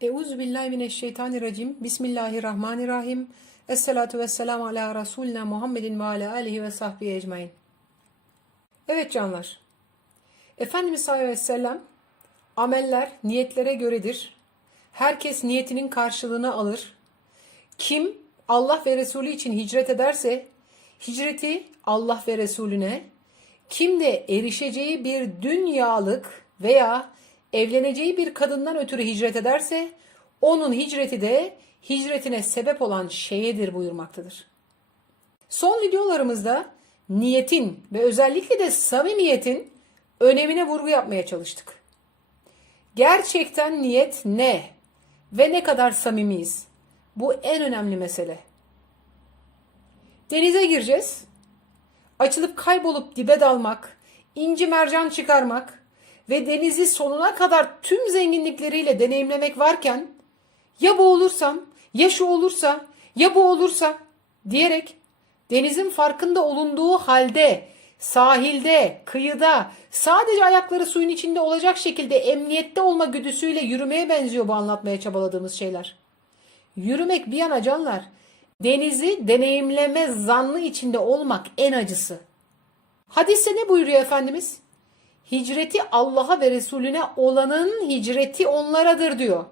Euzu billahi mineşşeytanirracim. Bismillahirrahmanirrahim. Esselatu vesselamu ala Resulina Muhammedin ve ala alihi ve sahbihi ecmain. Evet canlar. Efendimiz sallallahu aleyhi ve sellem ameller niyetlere göredir. Herkes niyetinin karşılığını alır. Kim Allah ve Resulü için hicret ederse hicreti Allah ve Resulüne, kim de erişeceği bir dünyalık veya evleneceği bir kadından ötürü hicret ederse onun hicreti de hicretine sebep olan şeyedir buyurmaktadır. Son videolarımızda niyetin ve özellikle de samimiyetin önemine vurgu yapmaya çalıştık. Gerçekten niyet ne ve ne kadar samimiyiz? Bu en önemli mesele. Denize gireceğiz. Açılıp kaybolup dibe dalmak, inci mercan çıkarmak ve denizi sonuna kadar tüm zenginlikleriyle deneyimlemek varken ya bu olursam, ya şu olursa, ya bu olursa diyerek denizin farkında olunduğu halde sahilde, kıyıda sadece ayakları suyun içinde olacak şekilde emniyette olma güdüsüyle yürümeye benziyor bu anlatmaya çabaladığımız şeyler. Yürümek bir yana canlar. Denizi deneyimleme zannı içinde olmak en acısı. Hadiste ne buyuruyor Efendimiz? Hicreti Allah'a ve Resulüne olanın hicreti onlaradır diyor.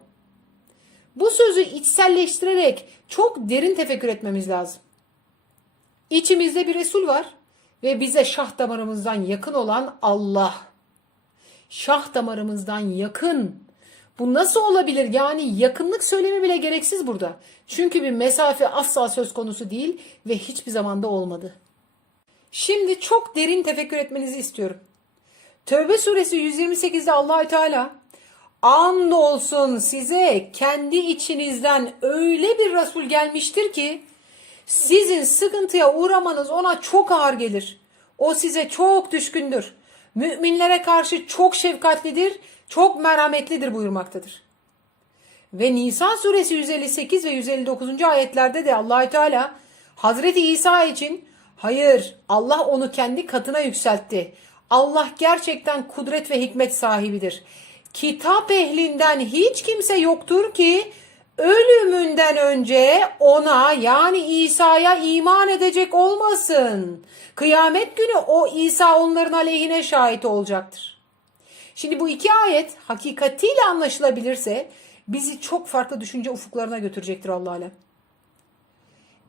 Bu sözü içselleştirerek çok derin tefekkür etmemiz lazım. İçimizde bir Resul var ve bize şah damarımızdan yakın olan Allah. Şah damarımızdan yakın. Bu nasıl olabilir? Yani yakınlık söylemi bile gereksiz burada. Çünkü bir mesafe asla söz konusu değil ve hiçbir zamanda olmadı. Şimdi çok derin tefekkür etmenizi istiyorum. Tövbe suresi 128'de Allahü Teala andolsun size kendi içinizden öyle bir Resul gelmiştir ki sizin sıkıntıya uğramanız ona çok ağır gelir. O size çok düşkündür. Müminlere karşı çok şefkatlidir, çok merhametlidir buyurmaktadır. Ve Nisa suresi 158 ve 159. ayetlerde de Allahü Teala Hazreti İsa için hayır Allah onu kendi katına yükseltti. Allah gerçekten kudret ve hikmet sahibidir. Kitap ehlinden hiç kimse yoktur ki ölümünden önce ona yani İsa'ya iman edecek olmasın. Kıyamet günü o İsa onların aleyhine şahit olacaktır. Şimdi bu iki ayet hakikatiyle anlaşılabilirse bizi çok farklı düşünce ufuklarına götürecektir Allah alem.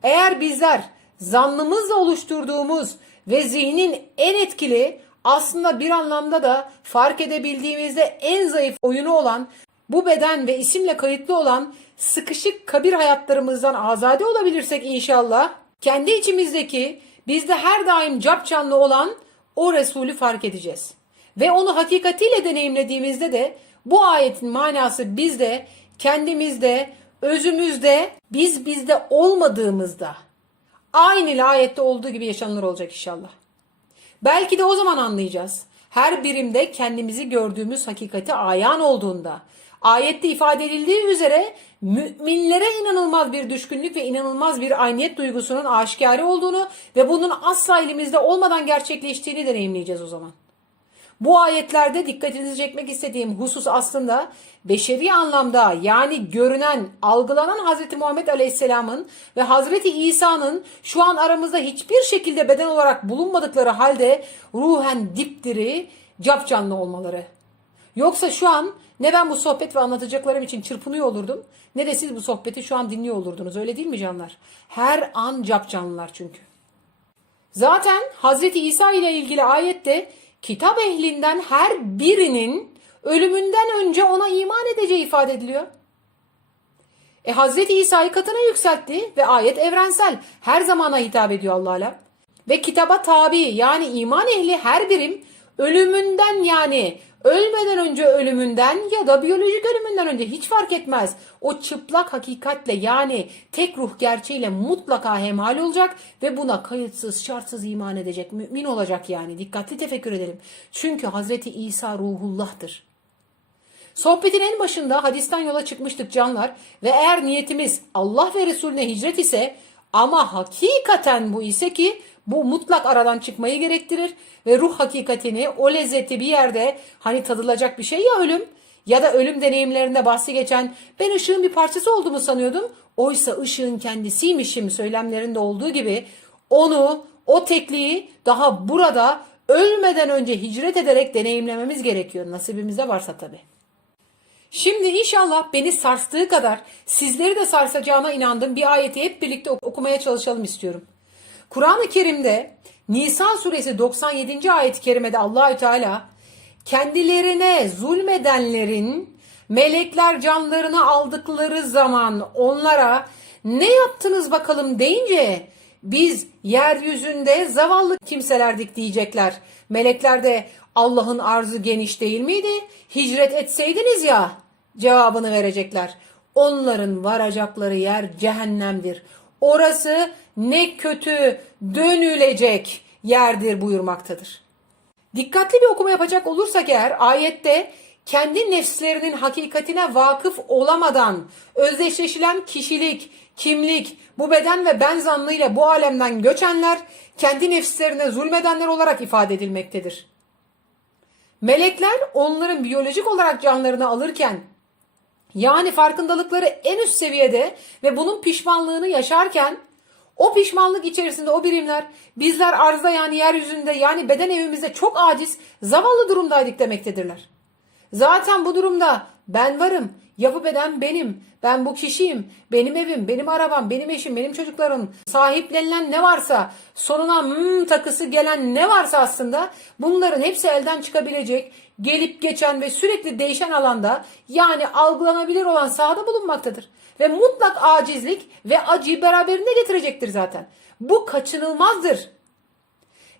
Eğer bizler zannımızla oluşturduğumuz ve zihnin en etkili aslında bir anlamda da fark edebildiğimizde en zayıf oyunu olan bu beden ve isimle kayıtlı olan sıkışık kabir hayatlarımızdan azade olabilirsek inşallah kendi içimizdeki bizde her daim cap olan o Resulü fark edeceğiz. Ve onu hakikatiyle deneyimlediğimizde de bu ayetin manası bizde, kendimizde, özümüzde, biz bizde olmadığımızda aynı ayette olduğu gibi yaşanır olacak inşallah. Belki de o zaman anlayacağız. Her birimde kendimizi gördüğümüz hakikati ayan olduğunda, ayette ifade edildiği üzere müminlere inanılmaz bir düşkünlük ve inanılmaz bir ayniyet duygusunun aşikare olduğunu ve bunun asla elimizde olmadan gerçekleştiğini deneyimleyeceğiz o zaman. Bu ayetlerde dikkatinizi çekmek istediğim husus aslında beşeri anlamda yani görünen, algılanan Hazreti Muhammed Aleyhisselam'ın ve Hazreti İsa'nın şu an aramızda hiçbir şekilde beden olarak bulunmadıkları halde ruhen dipdiri, cap canlı olmaları. Yoksa şu an ne ben bu sohbet ve anlatacaklarım için çırpınıyor olurdum ne de siz bu sohbeti şu an dinliyor olurdunuz. Öyle değil mi canlar? Her an cap canlılar çünkü. Zaten Hazreti İsa ile ilgili ayette kitap ehlinden her birinin ölümünden önce ona iman edeceği ifade ediliyor. E Hazreti İsa'yı katına yükseltti ve ayet evrensel. Her zamana hitap ediyor Allah'la. Ve kitaba tabi yani iman ehli her birim ölümünden yani ölmeden önce ölümünden ya da biyolojik ölümünden önce hiç fark etmez. O çıplak hakikatle yani tek ruh gerçeğiyle mutlaka hemhal olacak ve buna kayıtsız şartsız iman edecek mümin olacak yani dikkatli tefekkür edelim. Çünkü Hazreti İsa ruhullah'tır. Sohbetin en başında hadisten yola çıkmıştık canlar ve eğer niyetimiz Allah ve Resulüne hicret ise ama hakikaten bu ise ki bu mutlak aradan çıkmayı gerektirir ve ruh hakikatini, o lezzeti bir yerde hani tadılacak bir şey ya ölüm Ya da ölüm deneyimlerinde bahsi geçen ben ışığın bir parçası olduğumu sanıyordum. Oysa ışığın kendisiymişim söylemlerinde olduğu gibi onu, o tekliği daha burada ölmeden önce hicret ederek deneyimlememiz gerekiyor. Nasibimizde varsa tabii. Şimdi inşallah beni sarstığı kadar sizleri de sarsacağına inandığım bir ayeti hep birlikte ok- okumaya çalışalım istiyorum. Kur'an-ı Kerim'de Nisa suresi 97. ayet-i kerimede Allahü Teala kendilerine zulmedenlerin melekler canlarını aldıkları zaman onlara ne yaptınız bakalım deyince biz yeryüzünde zavallı kimselerdik diyecekler. Melekler de Allah'ın arzı geniş değil miydi? Hicret etseydiniz ya cevabını verecekler. Onların varacakları yer cehennemdir. Orası ne kötü dönülecek yerdir buyurmaktadır. Dikkatli bir okuma yapacak olursak eğer ayette kendi nefslerinin hakikatine vakıf olamadan özdeşleşilen kişilik, kimlik, bu beden ve ben zannıyla bu alemden göçenler kendi nefislerine zulmedenler olarak ifade edilmektedir. Melekler onların biyolojik olarak canlarını alırken yani farkındalıkları en üst seviyede ve bunun pişmanlığını yaşarken o pişmanlık içerisinde o birimler bizler arzda yani yeryüzünde yani beden evimizde çok aciz zavallı durumdaydık demektedirler. Zaten bu durumda ben varım, yapı beden benim, ben bu kişiyim, benim evim, benim arabam, benim eşim, benim çocuklarım, sahiplenilen ne varsa, sonuna hmm takısı gelen ne varsa aslında bunların hepsi elden çıkabilecek, gelip geçen ve sürekli değişen alanda yani algılanabilir olan sahada bulunmaktadır. Ve mutlak acizlik ve acıyı beraberinde getirecektir zaten. Bu kaçınılmazdır.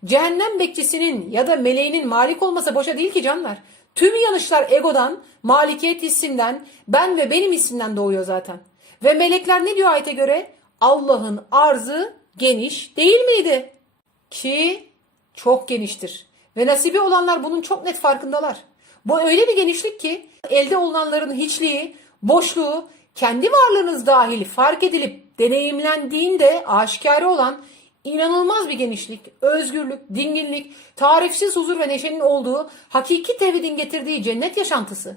Cehennem bekçisinin ya da meleğinin malik olması boşa değil ki canlar. Tüm yanlışlar egodan, malikiyet hissinden, ben ve benim hissinden doğuyor zaten. Ve melekler ne diyor ayete göre? Allah'ın arzı geniş değil miydi? Ki çok geniştir. Ve nasibi olanlar bunun çok net farkındalar. Bu öyle bir genişlik ki elde olunanların hiçliği, boşluğu kendi varlığınız dahil fark edilip deneyimlendiğinde aşikare olan inanılmaz bir genişlik, özgürlük, dinginlik, tarifsiz huzur ve neşenin olduğu hakiki tevhidin getirdiği cennet yaşantısı.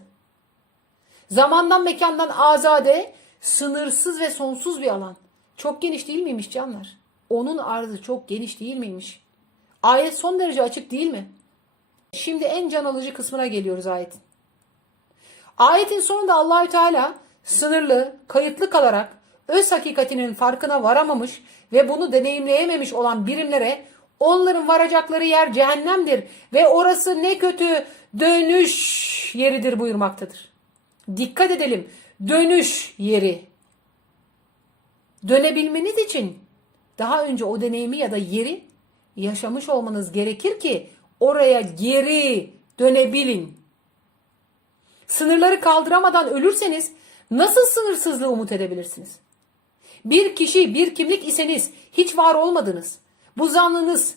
Zamandan mekandan azade, sınırsız ve sonsuz bir alan. Çok geniş değil miymiş canlar? Onun arzı çok geniş değil miymiş? Ayet son derece açık değil mi? Şimdi en can alıcı kısmına geliyoruz ayetin. Ayetin sonunda Allahü Teala sınırlı, kayıtlı kalarak öz hakikatinin farkına varamamış ve bunu deneyimleyememiş olan birimlere onların varacakları yer cehennemdir ve orası ne kötü dönüş yeridir buyurmaktadır. Dikkat edelim. Dönüş yeri. Dönebilmeniz için daha önce o deneyimi ya da yeri yaşamış olmanız gerekir ki oraya geri dönebilin. Sınırları kaldıramadan ölürseniz nasıl sınırsızlığı umut edebilirsiniz? Bir kişi, bir kimlik iseniz hiç var olmadınız. Bu zannınız.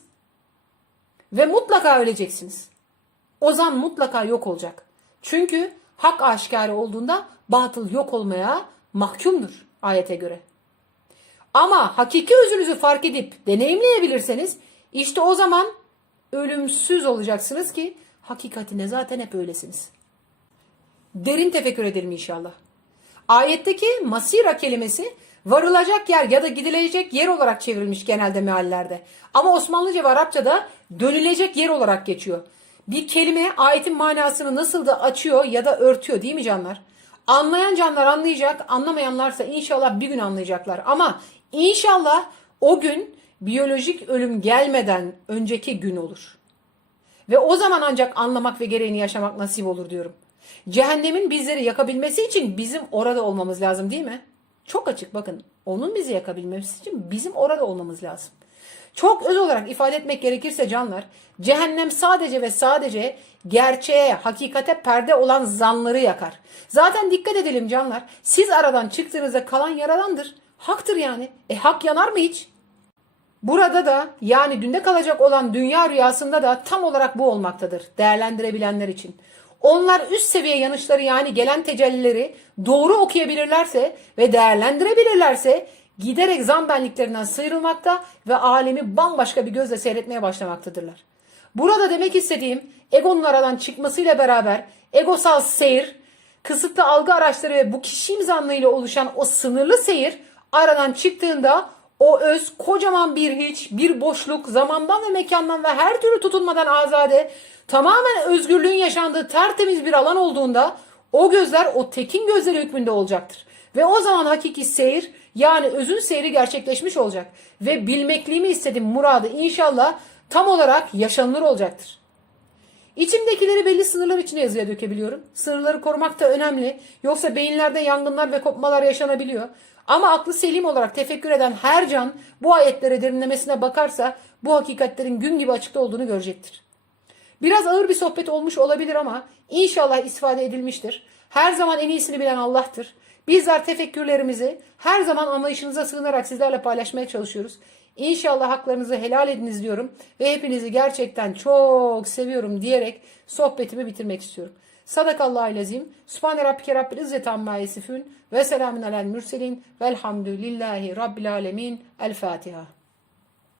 Ve mutlaka öleceksiniz. O zan mutlaka yok olacak. Çünkü hak aşikare olduğunda batıl yok olmaya mahkumdur ayete göre. Ama hakiki özünüzü fark edip deneyimleyebilirseniz işte o zaman ölümsüz olacaksınız ki hakikatine zaten hep öylesiniz. Derin tefekkür edelim inşallah. Ayetteki masira kelimesi varılacak yer ya da gidilecek yer olarak çevrilmiş genelde meallerde. Ama Osmanlıca ve Arapçada dönülecek yer olarak geçiyor. Bir kelime ayetin manasını nasıl da açıyor ya da örtüyor değil mi canlar? Anlayan canlar anlayacak, anlamayanlarsa inşallah bir gün anlayacaklar. Ama inşallah o gün biyolojik ölüm gelmeden önceki gün olur. Ve o zaman ancak anlamak ve gereğini yaşamak nasip olur diyorum. Cehennemin bizleri yakabilmesi için bizim orada olmamız lazım değil mi? Çok açık bakın. Onun bizi yakabilmesi için bizim orada olmamız lazım. Çok öz olarak ifade etmek gerekirse canlar, cehennem sadece ve sadece gerçeğe, hakikate perde olan zanları yakar. Zaten dikkat edelim canlar, siz aradan çıktığınızda kalan yaradandır. Haktır yani. E hak yanar mı hiç? Burada da yani dünde kalacak olan dünya rüyasında da tam olarak bu olmaktadır değerlendirebilenler için. Onlar üst seviye yanışları yani gelen tecellileri doğru okuyabilirlerse ve değerlendirebilirlerse giderek zan benliklerinden sıyrılmakta ve alemi bambaşka bir gözle seyretmeye başlamaktadırlar. Burada demek istediğim egonun aradan çıkmasıyla beraber egosal seyir kısıtlı algı araçları ve bu kişiyim zanlığıyla oluşan o sınırlı seyir aradan çıktığında o öz kocaman bir hiç, bir boşluk, zamandan ve mekandan ve her türlü tutunmadan azade, tamamen özgürlüğün yaşandığı tertemiz bir alan olduğunda o gözler o tekin gözleri hükmünde olacaktır. Ve o zaman hakiki seyir yani özün seyri gerçekleşmiş olacak. Ve bilmekliğimi istedim muradı inşallah tam olarak yaşanılır olacaktır. İçimdekileri belli sınırlar içine yazıya dökebiliyorum. Sınırları korumak da önemli. Yoksa beyinlerde yangınlar ve kopmalar yaşanabiliyor. Ama aklı selim olarak tefekkür eden her can bu ayetlere derinlemesine bakarsa bu hakikatlerin gün gibi açıkta olduğunu görecektir. Biraz ağır bir sohbet olmuş olabilir ama inşallah istifade edilmiştir. Her zaman en iyisini bilen Allah'tır. Bizler tefekkürlerimizi her zaman anlayışınıza sığınarak sizlerle paylaşmaya çalışıyoruz. İnşallah haklarınızı helal ediniz diyorum ve hepinizi gerçekten çok seviyorum diyerek sohbetimi bitirmek istiyorum. Sadakallahu lezim. Subhane rabbike rabbil izzeti amma yasifun ve selamun alel mürselin velhamdülillahi rabbil alemin. El Fatiha.